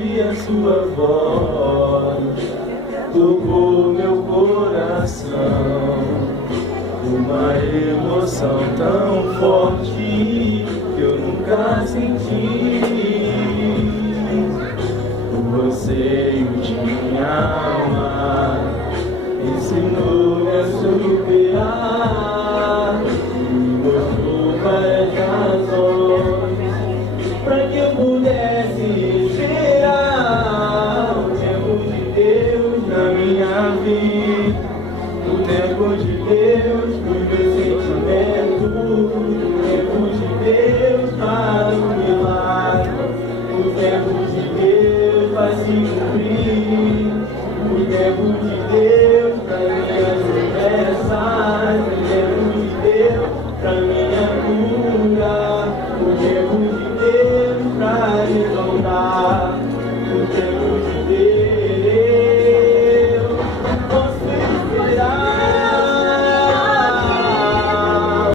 ouvi a sua voz, tocou meu coração, uma emoção tão forte que eu nunca senti. O anseio de minha alma ensinou-me a superar, me mostrou várias razões para que eu pudesse esperar o tempo de Deus na minha vida, o tempo de Deus nos meus sentimentos, o tempo de Deus para o milagre, o tempo de Deus vai se cumprir.